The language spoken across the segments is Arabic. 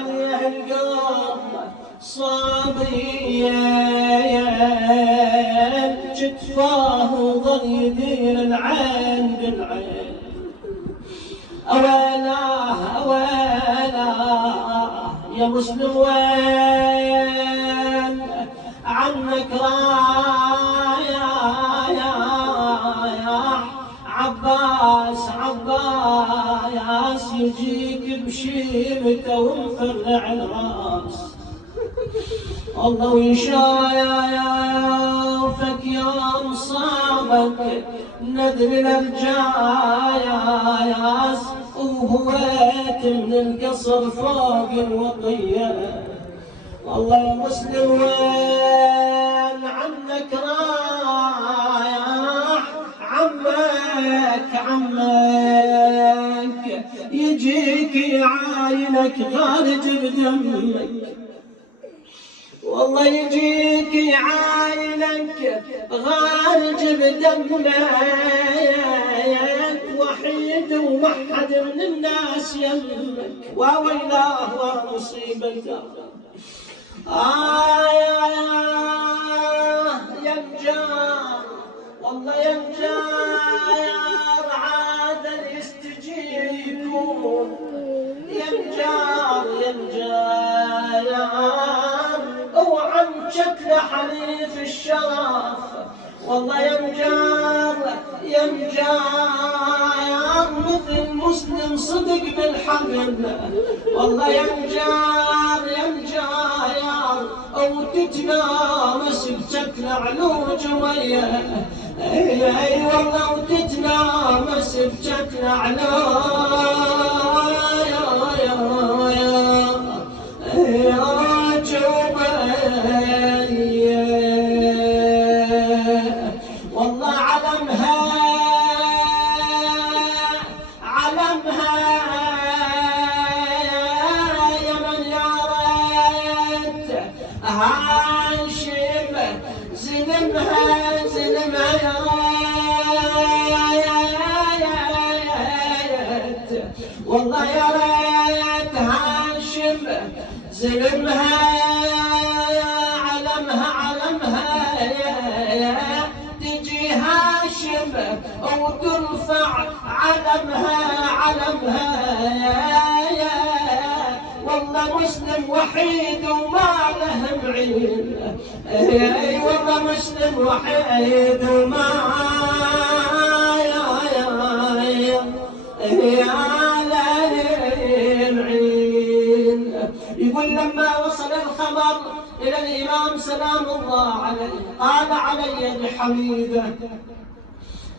عليه القوم صابيا جتفاه وظل يدير العين بالعين. أويلاه أويلاه يا مسلم وين عنك رايا يا عباس عباس يجيك بشيمته ومفرع الراس. الله ويشايفك يا مصابك نذر الجاياس وهويت من القصر فوق الوطيه. والله يا مسلم وين عنك رايح عمك يجيك يعاينك غارج بدمك. والله يجيك يعاينك غارج بدمك وحيد ومحد من الناس يمك. وويلاه ومصيبته يا مجار والله يا مجار عاد يستجيبون. يا مجار يا مجار وعن شكل حليف الشرف. والله يا مجار يا مجار مثل مسلم صدق بالحبل. والله يا مجار يا مجار او تتنامس بشكل علوج ويا. اي والله وتتنامس بشكل والله علمها يا من يا ريت هاشم زلمها يا ريت. والله يا ريت هاشم زلمها علمها تجي هاشم وترفع علمها والله مسلم وحيد وما له معين. اي والله مسلم وحيد وما يقول لما وصل الخبر إلى الإمام سلام الله عليه قال علي بحميدة.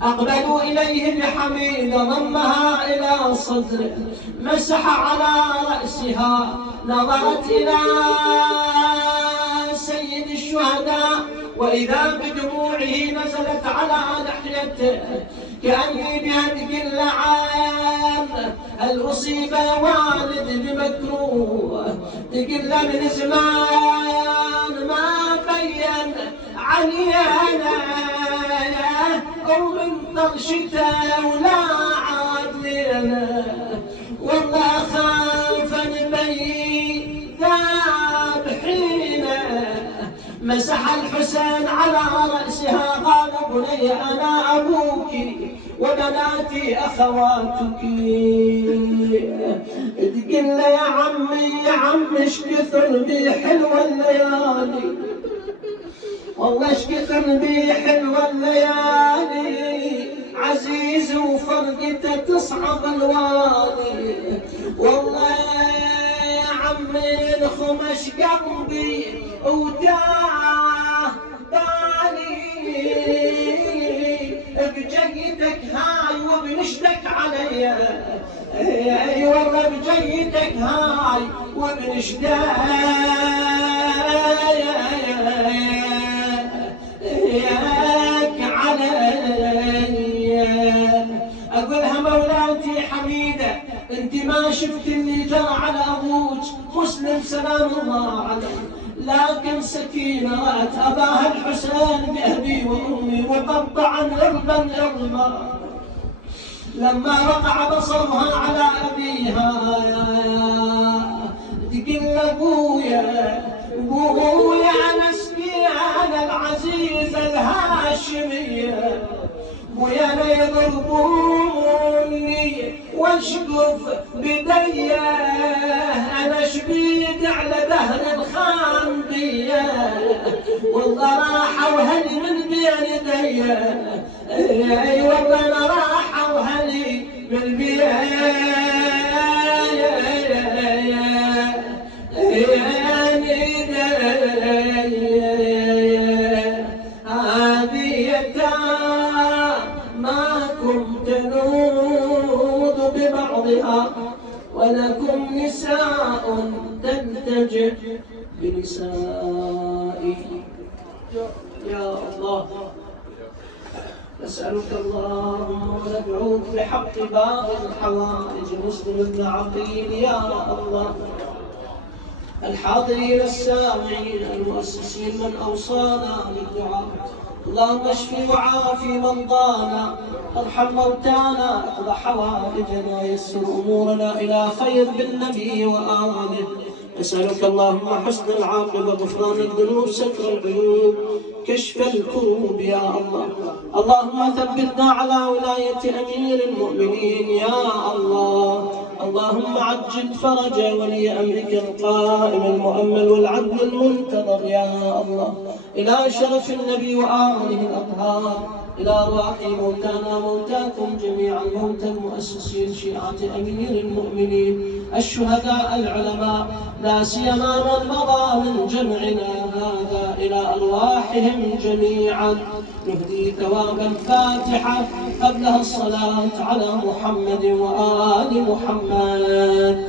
أقبلوا إليه بحميدة ضمها إلى صدره مسح على رأسها نظرت إلى سيد الشهداء وإذا بدموعه نزلت على لحيته كأني بها تقل عام الأصيب يا والد بمكروه تقل من زمان ما بين عنيانا ومن طرشته ولا عاد لنا. والله خاف نبي ذابحينا مسح الحسين على رأسها قال بني أنا أبوك وبناتي أخواتك. تقل يا عمي ايش كثر بي حلوة الليالي. والله ايش كثر بي حلوة الليالي عزيز وفرقته تصعب الوالي. والله يا عمي الخمش قلبي وتاه بالي بجيتك هاي وبنشدك علي. اي والله بجيتك هاي وبنشدك علي. اقولها مولاتي حميده انت ما شفت اللي جرى على ابوك مسلم سلام الله عليه، لكن سكينه رات اباها الحسين بابي وامي وقطعا اربا اربا. لما وقع بصرها على ابيها تقل بويا نسيان العزيز الهاشمية، بويا يضربوني واشقف بديه، انا شبيد على دهر الخانديه، والله راحه وهلي من بين ايديا، اي والله انا راحه وهلي من بين ولكم نساء تنتجب بنسائي. يا الله نسألك اللهم وندعوك بحق باب الحوائج مسلم بن عقيل يا الله. الحاضرين السامعين المؤسسين من أوصانا بالدعاء، اللهم اشف وعافي مرضانا، ارحم موتانا، اقض حوائجنا، يسر امورنا الى خير بالنبي واله. نسالك اللهم حسن العاقبه، غفران الذنوب، ستر العيوب، كشف الكروب يا الله. اللهم ثبتنا على ولايه امير المؤمنين يا الله. اللهم عجل فرج ولي امرك القائم المؤمل والعدل المنتظر يا الله. الى شرف النبي واله الاطهار، إلى أرواح موتانا موتاكم جميعا، موتى المؤسسين شيعة أمير المؤمنين، الشهداء العلماء، لا سيما من مضى من جمعنا هذا، إلى أرواحهم جميعا نهدي ثواب الفاتحة قبلها الصلاة على محمد وآل محمد.